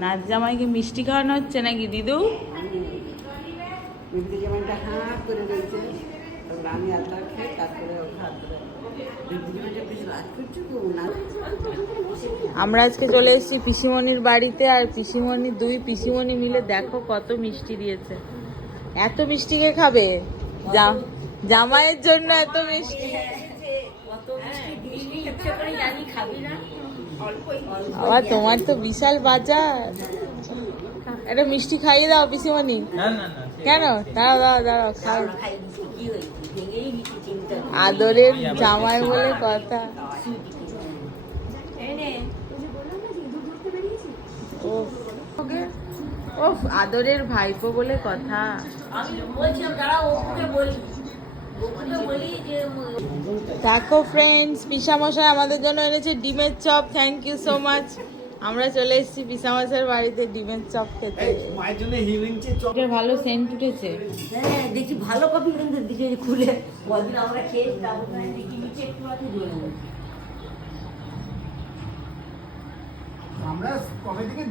নাচ জামাইকে মিষ্টি খাওয়ানো হচ্ছে নাকি দিদু? জামাইটা হাঁ করে রয়েছে, আমি আলতা খেয়ে তারপরে হাত ধরে আমরা আজকে চলে এসেছি পিসিমণির বাড়িতে, আর পিসিমণি দুই পিসিমণি মিলে দেখো কত মিষ্টি দিয়েছে। এত মিষ্টি কে খাবে? জামাইয়ের জন্য এত মিষ্টি। আবার তোমার তো বিশাল বাজার। একটা মিষ্টি খাইয়ে দাও পিসিমণি। কেন? দাঁড়াও দাঁড়াও দাঁড়াও, খাও। আদরের জামাই বলে কথা। ওফ, আদরের ভাইপো বলে কথা। দেখো ফ্রেন্ডস, পিসামশাই আমাদের জন্য এনেছে ডিমের chop. Thank you so much. আমরা চলে এসেছি পিসামশাইয়ের বাড়িতে ডিমের চপ খেতে। মায়ের জন্য হিউইংচে চপ ভালো সেন্ট উঠেছে। হ্যাঁ দেখি ভালো কপি কিন্তু দিকে খুলে বদিন আমরা খেয়ে তারপরে দেখি নিচে একটু আছে ধরে আমরা কবে থেকে